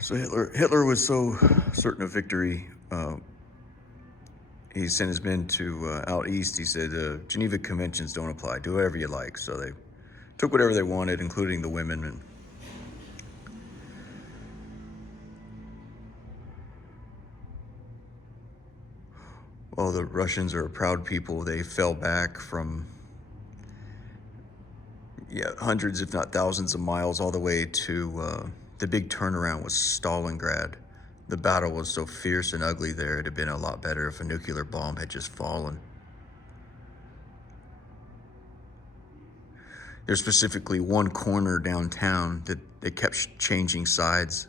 So Hitler was so certain of victory. He sent his men to out east. He said, Geneva Conventions don't apply. Do whatever you like. So they took whatever they wanted, including the women. And while the Russians are a proud people, they fell back from hundreds, if not thousands of miles all the way to the big turnaround was Stalingrad. The battle was so fierce and ugly there, it'd have been a lot better if a nuclear bomb had just fallen. There's specifically one corner downtown that they kept changing sides,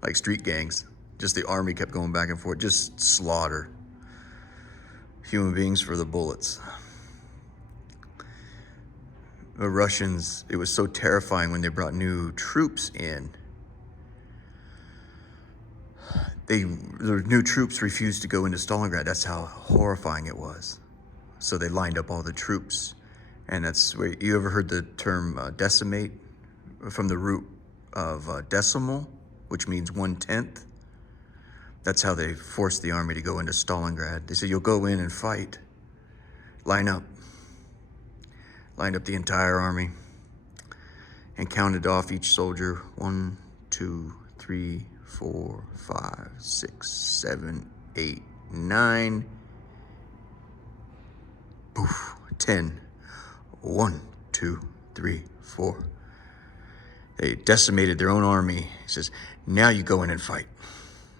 like street gangs. Just the army kept going back and forth, just slaughter human beings for the bullets. The Russians, it was so terrifying when they brought new troops in. The new troops refused to go into Stalingrad. That's how horrifying it was. So they lined up all the troops. And that's where, you ever heard the term decimate? From the root of decimal, which means 1/10. That's how they forced the army to go into Stalingrad. They said, you'll go in and fight. Line up. Lined up the entire army and counted off each soldier. 1, 2, 3, 4, 5, 6, 7, 8, 9. Poof, 10. 1, 2, 3, 4. They decimated their own army. He says, now you go in and fight.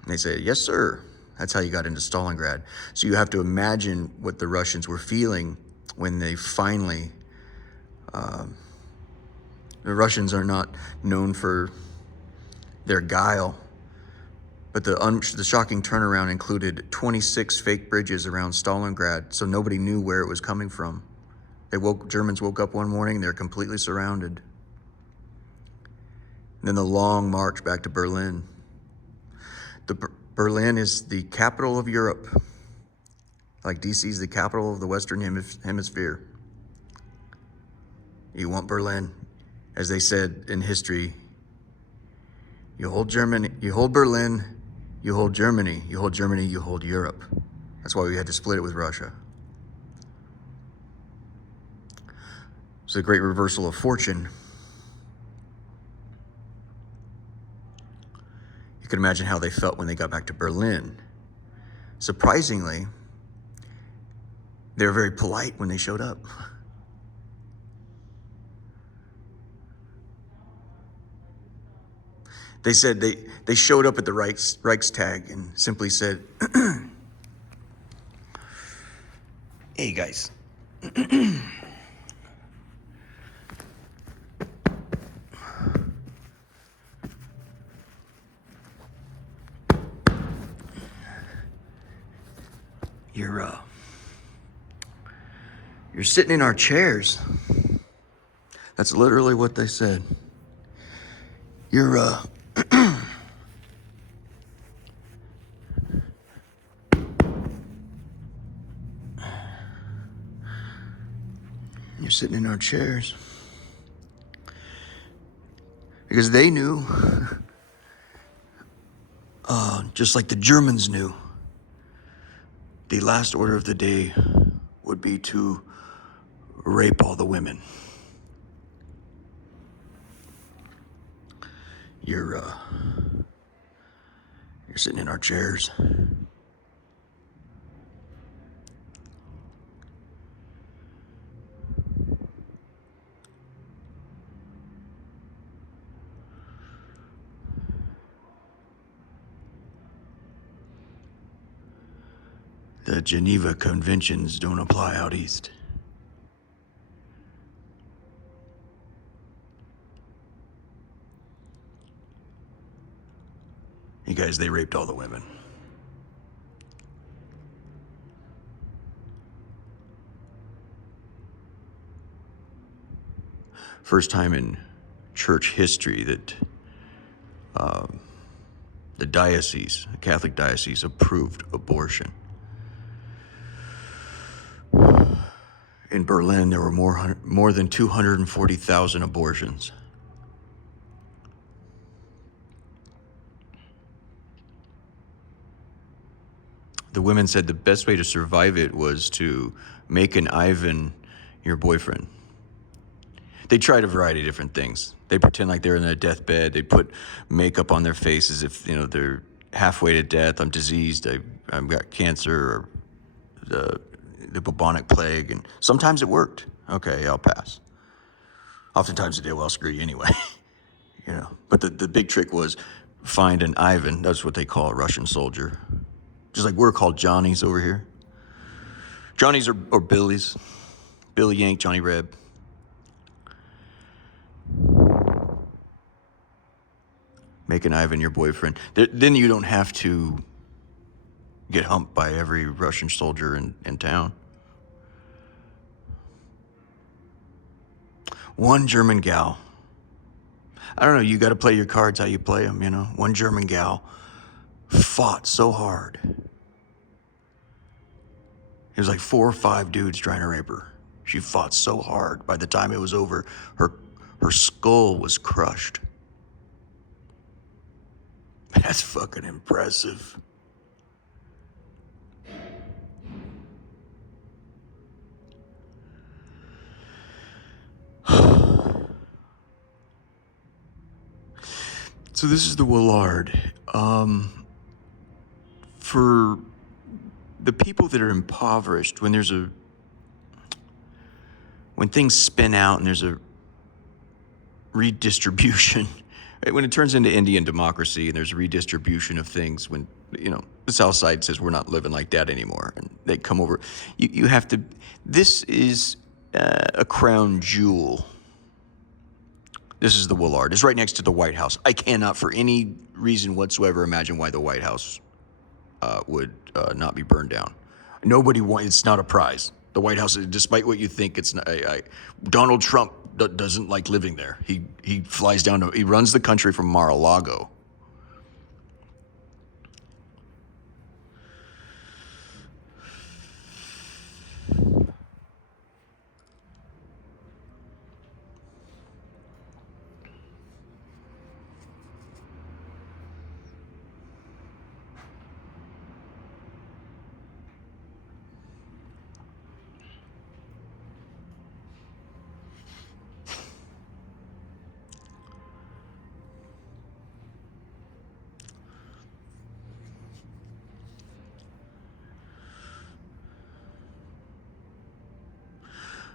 And they say, yes, sir. That's how you got into Stalingrad. So you have to imagine what the Russians were feeling when they finally... the Russians are not known for their guile, but the shocking turnaround included 26 fake bridges around Stalingrad, so nobody knew where it was coming from. Germans woke up one morning, they're completely surrounded. And then the long march back to Berlin. Berlin is the capital of Europe, like DC is the capital of the Western Hemisphere. You want Berlin, as they said in history, you hold Germany, you hold Berlin, you hold Germany, you hold Germany, you hold Europe. That's why we had to split it with Russia. It's a great reversal of fortune. You can imagine how they felt when they got back to Berlin. Surprisingly, they were very polite when they showed up. They said they showed up at the Reichstag and simply said, hey guys, you're sitting in our chairs. That's literally what they said. You're sitting in our chairs. Because they knew, just like the Germans knew, the last order of the day would be to rape all the women. You're sitting in our chairs. The Geneva Conventions don't apply out east. You guys, they raped all the women. First time in church history that the Catholic diocese approved abortion. In Berlin, there were more than 240,000 abortions. the women said the best way to survive it was to make an Ivan your boyfriend. They tried a variety of different things. They pretend like they're in their deathbed. They put makeup on their faces if, they're halfway to death. I'm diseased. I've got cancer or the bubonic plague. And sometimes it worked. Okay, I'll pass. Oftentimes it did. Well, screw you anyway. But the big trick was find an Ivan. That's what they call a Russian soldier. Just like we're called Johnnies over here. Johnnies or Billies. Billy Yank, Johnny Reb. Make an Ivan your boyfriend. Then you don't have to get humped by every Russian soldier in town. One German gal. I don't know, you got to play your cards how you play them, One German gal fought so hard. It was like 4 or 5 dudes trying to rape her. She fought so hard. By the time it was over, her skull was crushed. That's fucking impressive. So this is the Willard. For the people that are impoverished, when things spin out and there's a redistribution, when it turns into Indian democracy and there's a redistribution of things, when the South Side says we're not living like that anymore, and they come over, you have to. This is a crown jewel. This is the Willard. It's right next to the White House. I cannot, for any reason whatsoever, imagine why the White House would not be burned down. Nobody wants. It's not a prize. The White House, despite what you think, it's not. Donald Trump doesn't like living there. He flies down. He runs the country from Mar-a-Lago.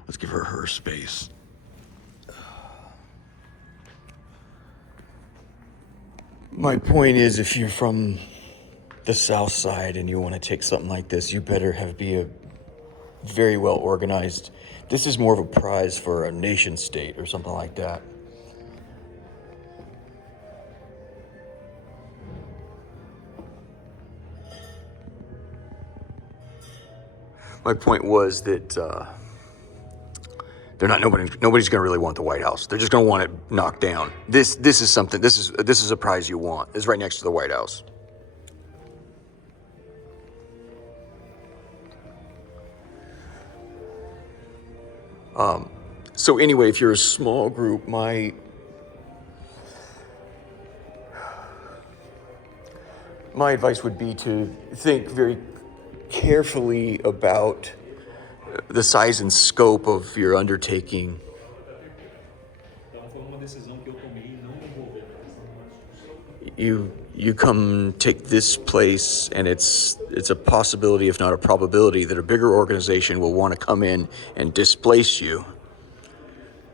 Let's give her space. My point is, if you're from the South Side and you want to take something like this, you better be a very well organized. This is more of a prize for a nation state or something like that. My point was that nobody's going to really want the White House. They're just going to want it knocked down. This is something. This is a prize you want. It's right next to the White House. So anyway, if you're a small group, my advice would be to think very carefully about the size and scope of your undertaking. You come take this place, and it's a possibility, if not a probability, that a bigger organization will want to come in and displace you.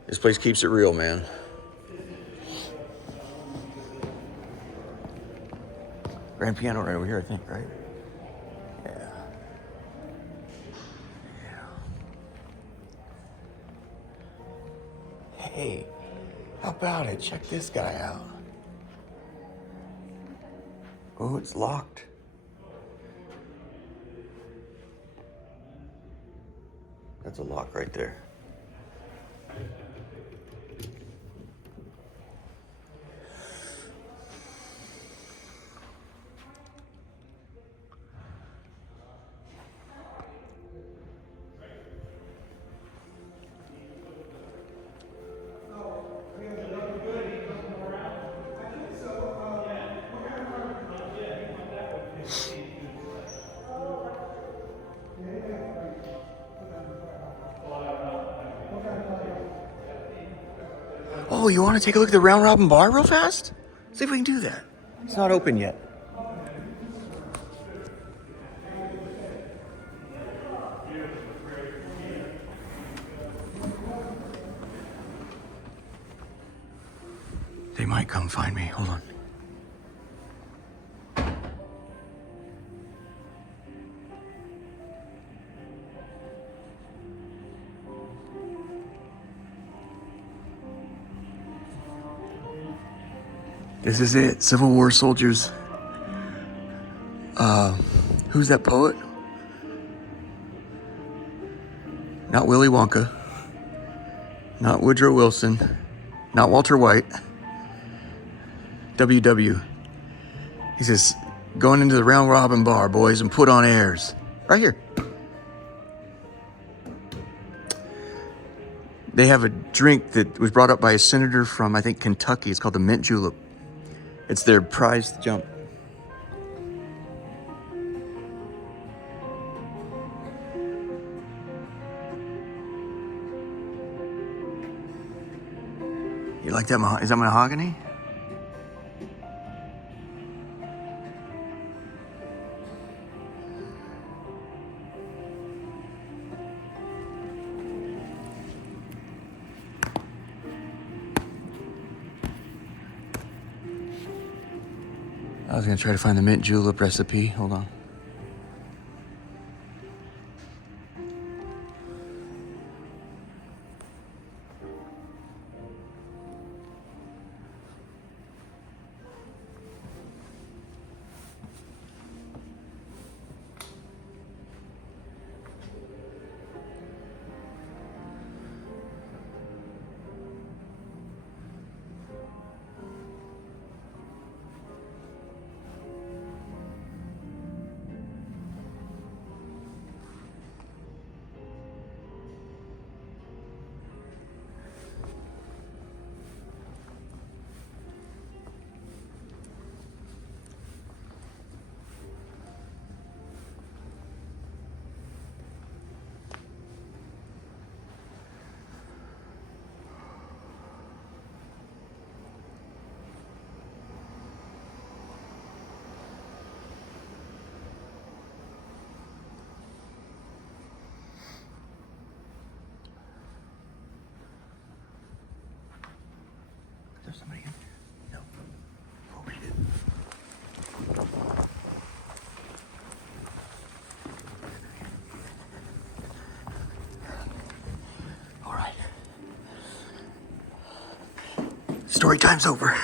This place keeps it real, man. Grand piano right over here, I think, right? Yeah. Hey, how about it? Check this guy out. Oh, it's locked. That's a lock right there. Oh, you want to take a look at the Round Robin Bar real fast? See if we can do that. It's not open yet. They might come find me. Hold on. This is it. Civil War soldiers. Who's that poet? Not Willy Wonka. Not Woodrow Wilson. Not Walter White. W.W. He says, going into the Round Robin Bar, boys, and put on airs. Right here. They have a drink that was brought up by a senator from, I think, Kentucky. It's called the Mint Julep. It's their prized jump. You like that? Is that mahogany? I was gonna try to find the mint julep recipe. Hold on. Is there somebody in there? No. We'll read it. All right. Story time's over.